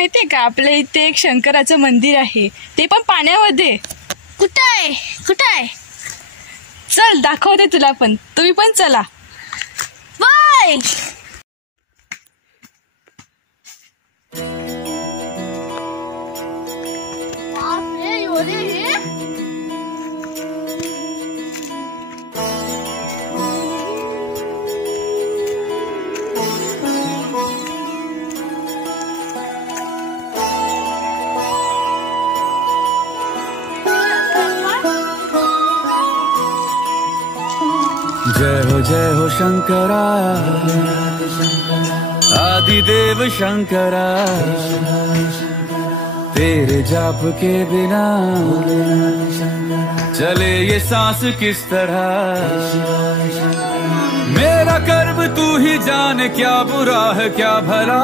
माहितीये का आपल्या इथे एक शंकराचं मंदिर आहे, ते पण पाण्यामध्ये. कुठे चल दाखवते तुला पण, तुम्ही पण चला. बाय. जय हो शंकरा, आदिदेव शंकरा, तेरे जाप के बिना चले ये सांस किस तरह। मेरा कर्म तू ही जाने, क्या बुरा है क्या भला।